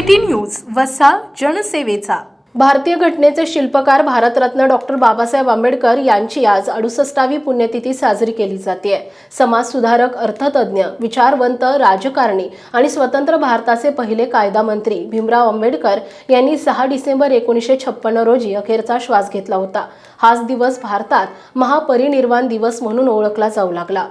City news वसा जनसेवेचा. भारतीय घटनेचे शिल्पकार भारतरत्न डॉक्टर बाबासाहेब आंबेडकर यांची आज अडुसष्टावी पुण्यतिथी साजरी केली जाते. समाजसुधारक अर्थतज्ञ विचारवंत राजकारणी आणि स्वतंत्र भारताचे पहिले कायदा मंत्री भीमराव आंबेडकर यांनी सहा डिसेंबर एकोणीसशे छप्पन्न रोजी अखेरचा श्वास घेतला होता. हाच दिवस भारतात महापरिनिर्वाण दिवस म्हणून ओळखला जाऊ लागला.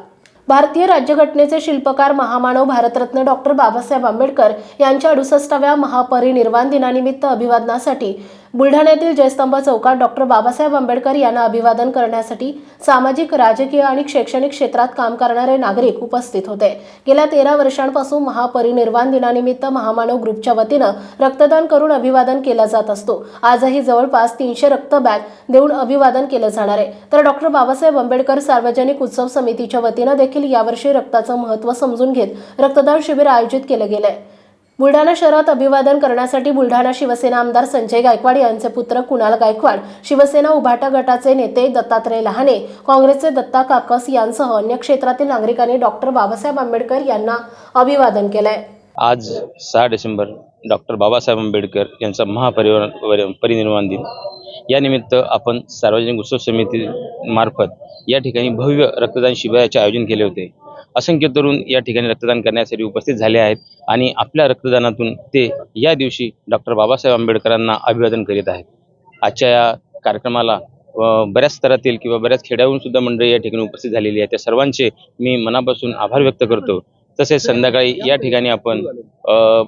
भारतीय राज्यघटनेचे शिल्पकार महामानव भारतरत्न डॉक्टर बाबासाहेब आंबेडकर यांच्या अडुसष्टाव्या महापरिनिर्वाण दिनानिमित्त अभिवादनासाठी बुलढाण्यातील जयस्तंभ चौकात डॉक्टर बाबासाहेब आंबेडकर यांना अभिवादन करण्यासाठी सामाजिक राजकीय आणि शैक्षणिक क्षेत्रात काम करणारे नागरिक उपस्थित होते. गेल्या तेरा वर्षांपासून महापरिनिर्वाण दिनानिमित्त महामानव ग्रुपच्या वतीनं रक्तदान करून अभिवादन केला जात असतो. आजही जवळपास तीनशे रक्त बॅग देऊन अभिवादन केलं जाणार आहे. तर डॉक्टर बाबासाहेब आंबेडकर सार्वजनिक उत्सव समितीच्या वतीनं देखील यावर्षी रक्ताचं महत्त्व समजून घेत रक्तदान शिबिर आयोजित केलं गेलं आहे बुलढाणा शहरात अभिवादन करण्यासाठी बुलढाणा शिवसेना आमदार संजय गायकवाड यांचे पुत्र कुणाल गायकवाड शिवसेना उभाटा गटाचे नेते दत्तात्रय लहाने काँग्रेसचे दत्ता काकस यांसह अन्य क्षेत्रातील नागरिकांनी डॉक्टर बाबासाहेब आंबेडकर यांना अभिवादन केलंय. आज सहा डिसेंबर डॉक्टर बाबासाहेब आंबेडकर यांचा महापरिवार परिनिर्वाण दिन. यानिमित्त आपण सार्वजनिक उत्सव समिती मार्फत या ठिकाणी भव्य रक्तदान शिबिराचे आयोजन केले होते. असंख्य तरुण या ठिकाणी रक्तदान करण्यासाठी उपस्थित झाले आहेत आणि आपल्या रक्तदानातून ते या दिवशी डॉक्टर बाबासाहेब आंबेडकरांना अभिवादन करीत आहेत. आजच्या या कार्यक्रमाला बऱ्याच स्तरातील किंवा बऱ्याच खेड्यावरून सुद्धा मंडळी या ठिकाणी उपस्थित झालेली आहे त्या सर्वांचे मी मनापासून आभार व्यक्त करतो. तसेच संध्याकाळी या ठिकाणी आपण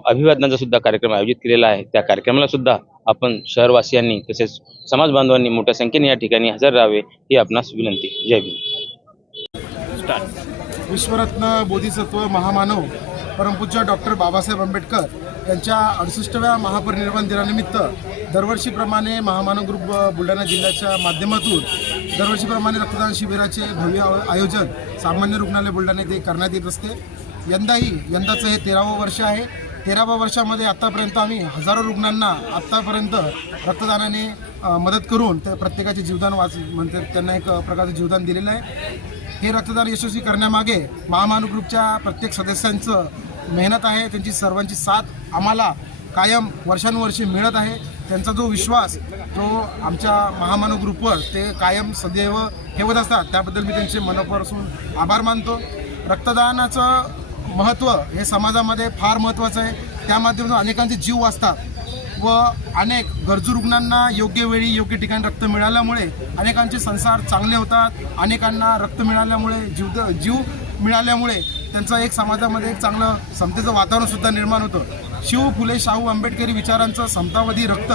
अभिवादनाचा सुद्धा कार्यक्रम आयोजित केलेला आहे. त्या कार्यक्रमाला सुद्धा आपण शहरवासियांनी तसेच समाज बांधवांनी मोठ्या संख्येने या ठिकाणी हजर राहावे ही आपणास विनंती. जय भीम. विश्वरत्न बोधिसत्व महामानव परमपूज्य डॉक्टर बाबासाहेब आंबेडकर यांच्या अडुसष्टव्या महापरिनिर्वाण दिनानिमित्त दरवर्षीप्रमाणे महामानव ग्रुप बुलढाणा जिल्ह्याच्या माध्यमातून दरवर्षीप्रमाणे रक्तदान शिबिराचे भव्य आयोजन सामान्य रुग्णालय बुलढाणा येथे करण्यात येत असते. यंदाही यंदाचं हे तेरावं वर्ष आहे. तेराव्या वर्षामध्ये आत्तापर्यंत आम्ही हजारो रुग्णांना आत्तापर्यंत रक्तदानाने मदत करून त्या प्रत्येकाचे जीवदान वाच म्हणजे त्यांना एक प्रकारचं जीवदान दिलेलं आहे. हे रक्तदान यशस्वी करण्यामागे महामानु ग्रुपच्या प्रत्येक सदस्यांचं मेहनत आहे. त्यांची सर्वांची साथ आम्हाला कायम वर्षानुवर्षे मिळत आहे. त्यांचा जो विश्वास तो आमच्या महामानव ग्रुपवर ते कायम सदैव ठेवत असतात. त्याबद्दल मी त्यांचे मनापासून आभार मानतो. रक्तदानाचं महत्त्व हे समाजामध्ये फार महत्त्वाचं आहे. त्या माध्यमातून अनेकांचे जीव वाचतात व अनेक गरजू रुग्णांना योग्य वेळी योग्य ठिकाणी रक्त मिळाल्यामुळे अनेकांचे संसार चांगले होतात. अनेकांना रक्त मिळाल्यामुळे जीव जीव मिळाल्यामुळे त्यांचं एक समाजामध्ये एक चांगलं समतेचं वातावरणसुद्धा निर्माण होतं. शिव फुले शाहू आंबेडकरी विचारांचं समतावादी रक्त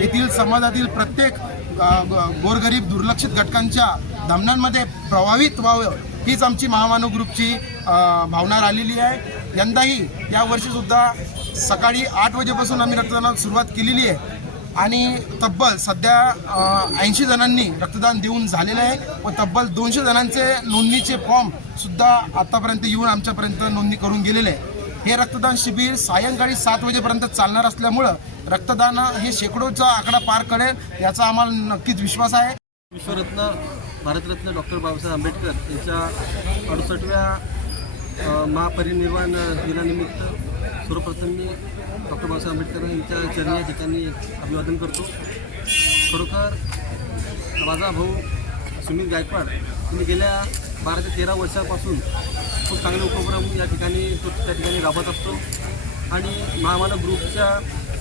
येथील समाजातील प्रत्येक गोरगरीब दुर्लक्षित घटकांच्या धमन्यांमध्ये प्रभावित व्हावं हीच आमची महामानव ग्रुपची भावना राहिलेली आहे. यंदाही यावर्षीसुद्धा सकाळी आठ वाजेपासून आम्ही रक्तदानाला सुरुवात केलेली आहे. आणि तब्बल सध्या ऐंशी जणांनी रक्तदान देऊन झालेलं आहे व तब्बल दोनशे जणांचे नोंदणीचे फॉर्मसुद्धा आत्तापर्यंत येऊन आमच्यापर्यंत नोंदणी करून गेलेले आहे. हे रक्तदान शिबिर सायंकाळी सात वाजेपर्यंत चालणार असल्यामुळं रक्तदान हे शेकडोचा आकडा पार करेल याचा आम्हाला नक्कीच विश्वास आहे. विश्वरत्न भारतरत्न डॉक्टर बाबासाहेब आंबेडकर यांच्या अडुसष्टव्या महापरिनिर्वाण दिनानिमित्त सर्वप्रथम मी डॉक्टर बाबासाहेब आंबेडकर यांच्या चरणी या ठिकाणी अभिवादन करतो. खरोखर माझा भाऊ सुमित गायकवाड यांनी गेल्या बारा ते तेरा वर्षापासून खूप चांगले उपक्रम या ठिकाणी तो त्या ठिकाणी राबत असतो. आणि महामानव ग्रुपच्या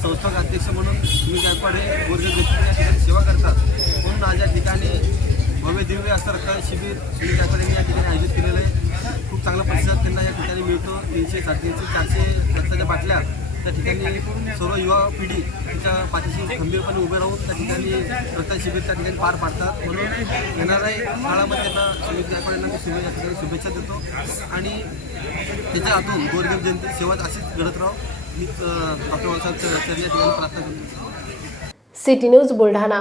संस्थाक अध्यक्ष म्हणून सुमित गायकवाड हे गोरगरीब व्यक्ती या ठिकाणी सेवा करतात. म्हणून आज या ठिकाणी भव्य दिव्य असं रक्तदान शिबिर सुनील गायकवाड यांनी या ठिकाणी आयोजित केलेलं आहे. खूप चांगला प्रतिसाद त्यांना या ठिकाणी मिळतो. तीनशे साडेतीनशे चारशे रक्ताच्या बाटल्या त्या ठिकाणी सर्व युवा पिढी खंबीरपणे उभे राहून त्या ठिकाणी रक्तदान शिबिर त्या ठिकाणी पार पाडतात. म्हणून येणाऱ्या काळामध्ये त्यांना सुमित गायकवाड यांना मी शुभे या ठिकाणी शुभेच्छा देतो. आणि त्याच्या हातून गोरगरीब जनतेची सेवा अशीच घडत राहो. मी डॉक्टर बाबासाहेब चरणी या ठिकाणी प्रार्थना करतो. City news Buldhana.